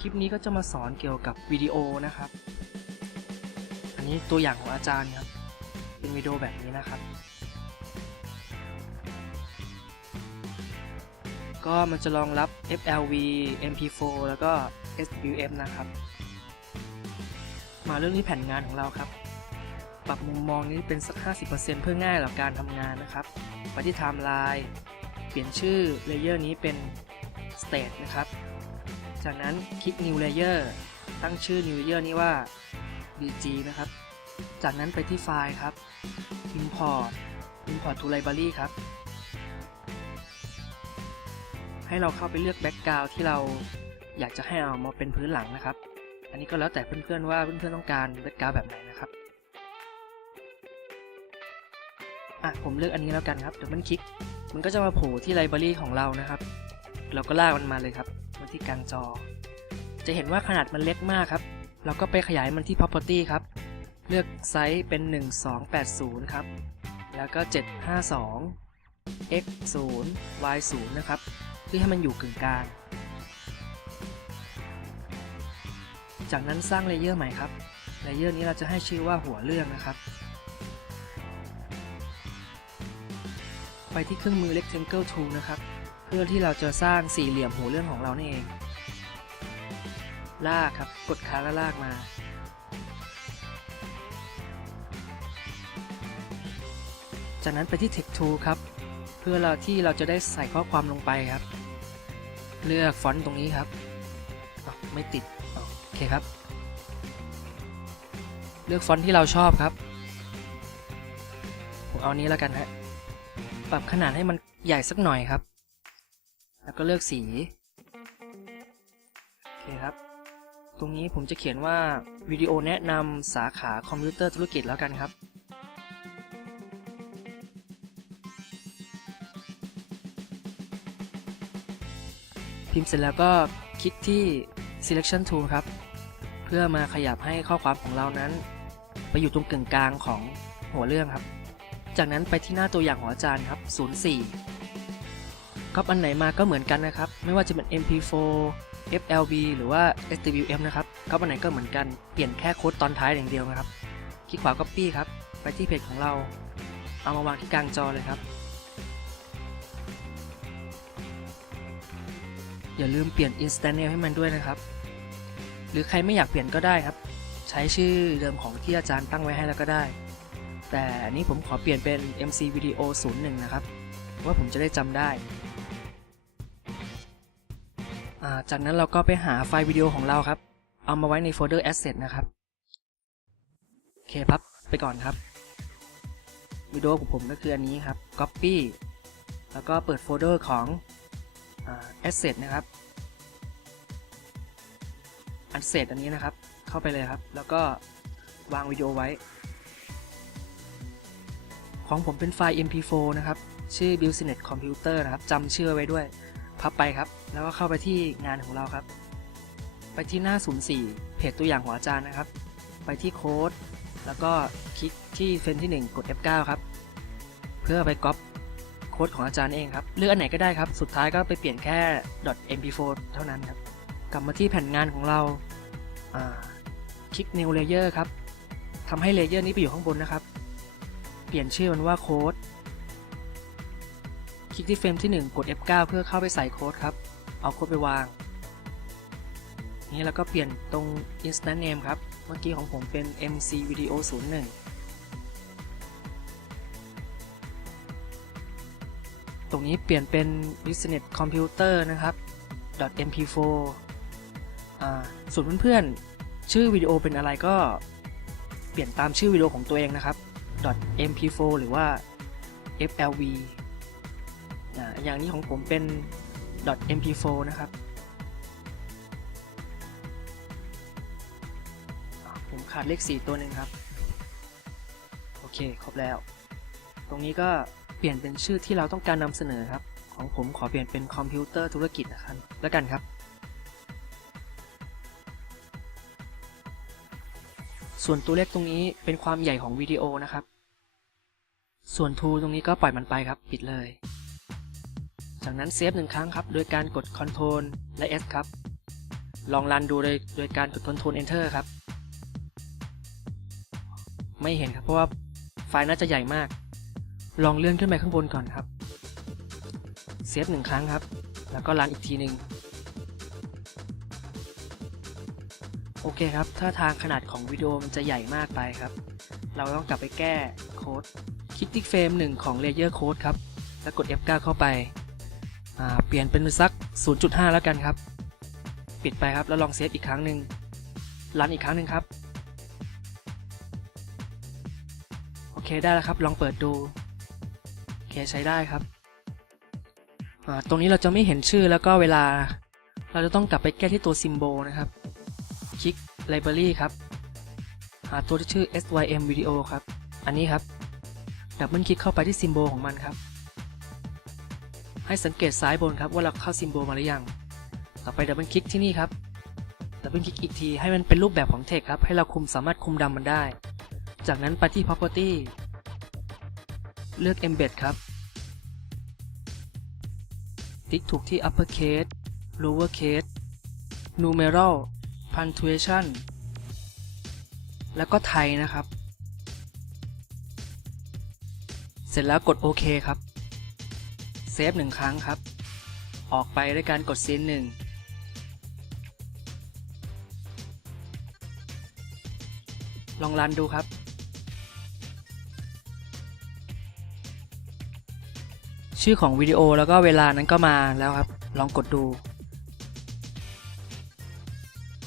คลิปนี้ก็จะมาสอนเกี่ยวกับวิดีโอนะครับ อันนี้ตัวอย่างของอาจารย์ครับ เป็นวิดีโอแบบนี้นะครับ ก็มันจะรองรับ FLV MP4 แล้วก็ SWF นะครับ มาเรื่องที่แผ่นงานของเราครับ ปรับมุมมองนี้เป็นสัก 50%เพื่อง่ายต่อการทำงานนะครับ ไปที่ Timeline เปลี่ยนชื่อเลเยอร์นี้เป็น State นะครับ จากนั้นคลิก New Layer ตั้งชื่อ New Layer นี้ว่า BG นะครับ จากนั้นไปที่ไฟล์ครับ Import Import to Library ครับ ให้เราเข้าไปเลือก Background ที่เราอยากจะให้เอามาเป็นพื้นหลังนะครับ อันนี้ก็แล้วแต่เพื่อนๆว่าเพื่อนๆต้องการ Background แบบไหนนะครับอะผมเลือกอันนี้แล้วกันครับเดี๋ยวมันคลิก มันก็จะมาโผล่ที่ไลบรารีของเรานะครับ เราก็ลากมันมาเลยครับ มาที่กลางจอ จะเห็นว่าขนาดมันเล็กมากครับ เราก็ไปขยายมันที่ property ครับ เลือกไซส์เป็น 1280 ครับ แล้วก็ 752 x 0 y 0นะครับ เพื่อให้มันอยู่กึ่งกลาง จากนั้นสร้างเลเยอร์ใหม่ครับ เลเยอร์นี้เราจะให้ชื่อว่าหัวเรื่องนะครับไปที่เครื่องมือ rectangle tool นะครับ เพื่อที่เราจะสร้างสี่เหลี่ยมหัวเรื่องของเรานี่เอง ลากครับ กดค้างแล้วลากมา จากนั้นไปที่ text tool ครับ เพื่อเราที่เราจะได้ใส่ข้อความลงไปครับ เลือกฟอนต์ตรงนี้ครับ ไม่ติด โอเคครับ เลือกฟอนต์ที่เราชอบครับ ผมเอานี้แล้วกันฮะ ปรับขนาดให้มันใหญ่สักหน่อยครับ แล้วก็เลือกสี โอเคครับ ตรงนี้ผมจะเขียนว่าวิดีโอแนะนำสาขาคอมพิวเตอร์ธุรกิจแล้วกันครับ พิมพ์เสร็จแล้วก็คลิกที่ selection tool ครับ เพื่อมาขยับให้ข้อความของเรานั้น ไปอยู่ตรงกึ่งกลางของหัวเรื่องครับ จากนั้นไปที่หน้าตัวอย่างของอาจารย์ครับ 04 ก๊อปอันไหนมาก็เหมือนกันนะครับ ไม่ว่าจะเป็น MP4 FLV หรือว่า SWF นะครับก๊อปอันไหนก็เหมือนกัน เปลี่ยนแค่โค้ดตอนท้ายอย่างเดียวนะครับ คลิกขวา Copy ครับ ไปที่เพจของเรา เอามาวางที่กลางจอเลยครับ อย่าลืมเปลี่ยน Instant Name ให้มันด้วยนะครับ หรือใครไม่อยากเปลี่ยนก็ได้ครับ ใช้ชื่อเดิมของที่อาจารย์ตั้งไว้ให้แล้วก็ได้ แต่อันนี้ผมขอเปลี่ยนเป็น MC Video 01 นะครับ ว่าผมจะได้จำได้ จากนั้นเราก็ไปหาไฟล์วิดีโอของเราครับ เอามาไว้ในโฟลเดอร์ Asset นะครับ โอเคพับไปก่อนครับ วิดีโอของผมก็คืออันนี้ครับ Copy แล้วก็เปิดโฟลเดอร์ของอ่า Asset นะครับ Asset อันนี้นะครับ เข้าไปเลยครับ แล้วก็วางวิดีโอไว้ ของผมเป็นไฟล์ mp4 นะครับ ชื่อ business computer นะครับจำชื่อไว้ด้วย พับไปครับ แล้วก็เข้าไปที่งานของเราครับ ไปที่หน้า 04 เพจตัวอย่างของอาจารย์นะครับ ไปที่โค้ด แล้วก็คลิกที่เฟรมที่ 1 กด F9 ครับ เพื่อไปก๊อปโค้ดของอาจารย์เองครับ เลือกอันไหนก็ได้ครับ สุดท้ายก็ไปเปลี่ยนแค่ .mp4 เท่านั้นครับ กลับมาที่แผ่นงานของเราอ่าคลิก new layer ครับทำให้เลเยอร์นี้ไปอยู่ข้างบนนะครับ เปลี่ยนชื่อมันว่าโค้ด คลิกที่เฟรมที่ 1 กด F9 เพื่อเข้าไปใส่โค้ดครับ เอาโค้ดไปวาง นี่แล้วก็เปลี่ยนตรง instant name ครับ เมื่อกี้ของผมเป็น MC Video 01 ตรงนี้เปลี่ยนเป็น business computer นะครับ .mp4 ส่วนเพื่อนๆ ชื่อวิดีโอเป็นอะไรก็เปลี่ยนตามชื่อวิดีโอของตัวเองนะครับ .mp4 หรือว่า flv ออย่างนี้ของผมเป็น .mp4 นะครับ ผมขาดเลข 4 ตัวหนึ่งครับ โอเค ครบแล้ว ตรงนี้ก็เปลี่ยนเป็นชื่อที่เราต้องการนำเสนอครับ ของผมขอเปลี่ยนเป็นคอมพิวเตอร์ธุรกิจนะครับแล้วกันครับ ส่วนตัวเลขตรงนี้เป็นความใหญ่ของวิดีโอนะครับ ส่วน to ตรงนี้ก็ปล่อยมันไปครับ ปิดเลย จากนั้นเซฟหนึ่งครั้งครับ โดยการกด Ctrl และ S ครับ ลองรันดูโดยโดยการกด Ctrl Enter ครับ ไม่เห็นครับเพราะว่าไฟล์น่าจะใหญ่มาก ลองเลื่อนขึ้นไปข้างบนก่อนครับ เซฟหนึ่งครั้งครับ แล้วก็รันอีกทีหนึ่งโอเคครับ ถ้าทางขนาดของวิดีโอมันจะใหญ่มากไปครับ เราต้องกลับไปแก้โค้ดคลิกที่เฟรมหนึ่งของ Layer Code ครับ แล้วกด F9 เข้าไป เปลี่ยนเป็นสัก 0.5 แล้วกันครับ ปิดไปครับแล้วลองเซฟอีกครั้งหนึ่งรันอีกครั้งหนึ่งครับ โอเคได้แล้วครับ ลองเปิดดู โอเคใช้ได้ครับ ตรงนี้เราจะไม่เห็นชื่อแล้วก็เวลา เราจะต้องกลับไปแก้ที่ตัว Symbol นะครับ คลิก Library ครับ หาตัวที่ชื่อ SYM Video ครับ อันนี้ครับ ดับเบิลคลิกเข้าไปที่ Symbol ของมันครับ ให้สังเกตซ้ายบนครับว่าเราเข้า Symbol มาหรือยัง ต่อไปดับเบิลคลิกที่นี่ครับดับเบิลคลิกอีกทีให้มันเป็นรูปแบบของ text ครับให้เราคุมสามารถคุมดำมันได้ จากนั้นไปที่ property เลือก embed ครับ ติ๊กถูกที่ upper case lower case numeral punctuation แล้วก็ไทยนะครับ เสร็จแล้วกดโอเคครับ เซฟหนึ่งครั้งครับ ออกไปด้วยการกดซีนหนึ่งลองรันดูครับ ชื่อของวิดีโอแล้วก็เวลานั้นก็มาแล้วครับ ลองกดดู